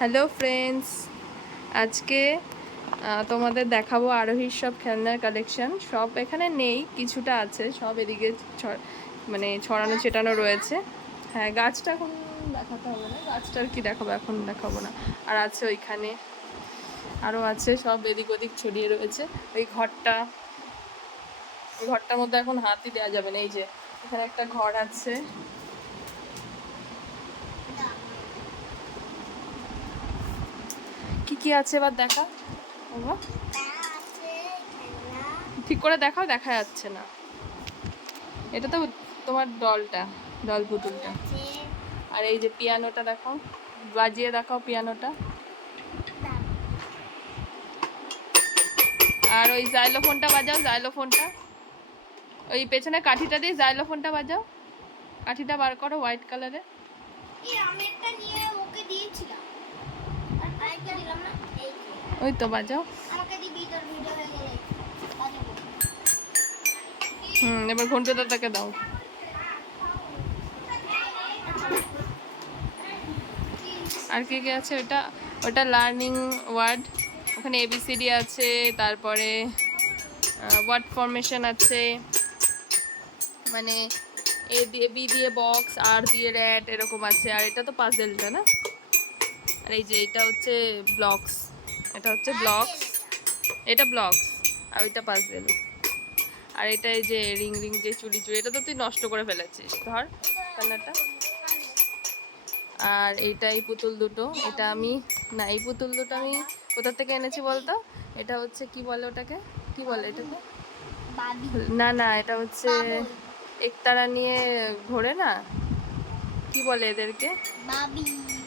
Hello friends আজকে তোমাদের দেখাবো আরোহীর সব খেলনার কালেকশন সব এখানে নেই, কিছুটা আছে। সব এদিকে মানে ছড়ানো ছেটানো রয়েছে। হ্যাঁ গাছটা এখন দেখাতে হবে না। গাছটার কি দেখাবো, এখন দেখাবো না। আর আছে ওইখানে আরও আছে। সব এদিক ওদিক ছড়িয়ে রয়েছে। ওই ঘরটা, ঘরটার মধ্যে এখন হাতই দেওয়া যাবে না। এই যে, এখানে একটা ঘর আছে। কি কি আছে এবার দেখা? ঠিক করে দেখাও, দেখা যাচ্ছে না। এটা তো তোমার ডলটা, ডল পুতুলটা। আর এই যে পিয়ানোটা দেখাও, বাজিয়ে দেখাও পিয়ানোটা। আর ওই জাইলোফোনটা বাজাও জাইলোফোনটা ওই পেছনে কাঠিটা দিয়ে জাইলোফোনটা বাজাও। কাঠিটা বার করো হোয়াইট কালারে ওই তো বাজাও। হুম এবার ঘন্টাটা তাকে দাও। আর কি কি আছে ওটা ওটা লার্নিং ওয়ার্ড ওখানে এবিসিডি আছে তারপরে ওয়ার্ড ফরমেশন আছে মানে এ দিয়ে বি দিয়ে বক্স আর দিয়ে র্যাট এরকম আছে আর এটা তো পাজেলটা না? আর এই যে এটা হচ্ছে ব্লকস এটা হচ্ছে ব্লকস এটা ব্লকস আর ওইটা পাজেল আর এটা এই যে রিং রিং যে চুড়ি চুড়ি এটা তো তুই নষ্ট করে ফেলেছিস। ধর কালারটা আর এইটা এই পুতুল দুটো এটা আমি না এই পুতুল দুটো আমি কোথা থেকে এনেছি বলতো? এটা হচ্ছে কি বলে ওটাকে? কি বলে এটাকে? না না এটা হচ্ছে একতারা নিয়ে ঘোরে না? কি বলে এদেরকে?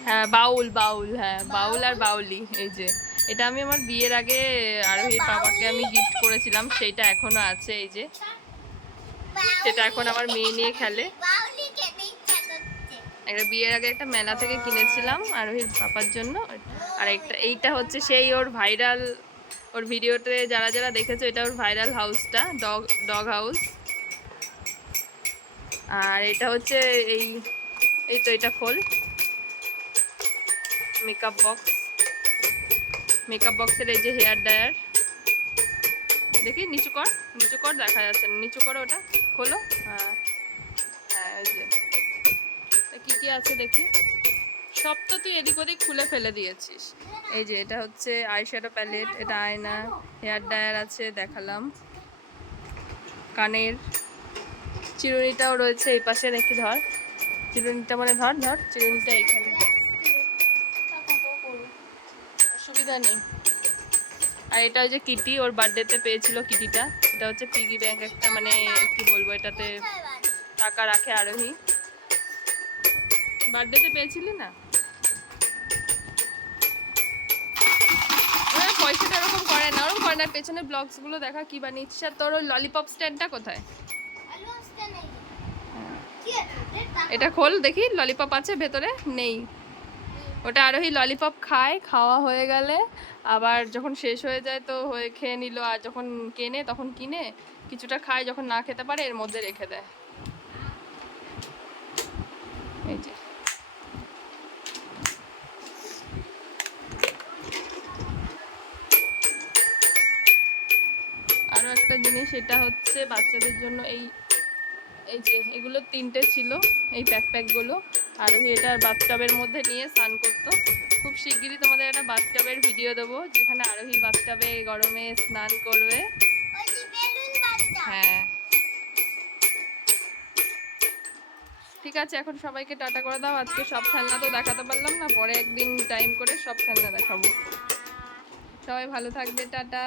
হ্যাঁ বাউল বাউল হ্যাঁ বাউল আর বাউলি এই যে। এটা আমি আমার বিয়ের আগে আরোহীর বাবাকে আমি গিফট করেছিলাম সেইটা এখনও আছে এই যে। সেটা এখন আমার মেয়ে নিয়ে খেলে। একটা বিয়ের আগে একটা মেলা থেকে কিনেছিলাম আরোহীর পাপার জন্য। আর একটা এইটা হচ্ছে সেই ওর ভাইরাল ওর ভিডিওতে যারা যারা দেখেছ এটা ওর ভাইরাল হাউসটা ডগ ডগ হাউস আর এটা হচ্ছে এই এই তো এটা খোল। মেকআপ বক্স মেকআপ বক্সের এই যে হেয়ার ড্রায়ার দেখি, নিচু কর নিচু কর, দেখা যাচ্ছে না। নিচু করো ওটা, খোলো। হ্যাঁ হ্যাঁ এই যে। কি কি আছে দেখি? সব তো তুই এদিক ওদিক খুলে ফেলে দিয়েছিস। এই যে, এটা হচ্ছে আইশ্যাডো প্যালেট এটা আয়না হেয়ার ড্রায়ার আছে, দেখালাম। কানের চিরুনিটাও রয়েছে এই পাশে নাকি ধর। চিরুনিটা মানে ধর ধর, চিরুনিটা এইখানে। অসুবিধা নেই আর এটা হচ্ছে কিটি ওর বার্থডেতে পেয়েছিল কিটিটা। এটা হচ্ছে পিগি ব্যাংক একটা মানে কি বলব এটাতে? টাকা রাখে আরোহী। বার্থডেতে পেয়েছিলি না? পয়সাটা ওরকম করে না ওরকম করে না। পেছনে ব্লগসগুলো দেখা কি বানিয়েছিস? আর তোর ললিপপ স্ট্যান্ডটা কোথায়? এটা খোল দেখি ললিপপ আছে ভেতরে? নেই। ওটা আরোহী ললিপপ খায়, খাওয়া হয়ে গেলে। আবার যখন শেষ হয়ে যায় তো হয়ে খেয়ে নিল, আর যখন কেনে, তখন কিনে। কিছুটা খায়, যখন না খেতে পারে, এর মধ্যে রেখে দেয়। এই যে। আরও একটা জিনিস, এটা হচ্ছে বাচ্চাদের জন্য এই এই যে, এগুলো তিনটে ছিল, এই প্যাকপ্যাকগুলো আর এটা বাথটাবের মধ্যে নিয়ে স্নান করতো। খুব শিগগিরই তোমাদের একটা বাথটাবের ভিডিও দেবো, যেখানে আরোহী বাথটাবে গরমে স্নান করবে। হ্যাঁ। ঠিক আছে, এখন সবাইকে টাটা করে দাও। আজকে সব খেলনা তো দেখাতে পারলাম না, পরে একদিন টাইম করে সব খেলনা দেখাবো। সবাই ভালো থাকবে, টাটা।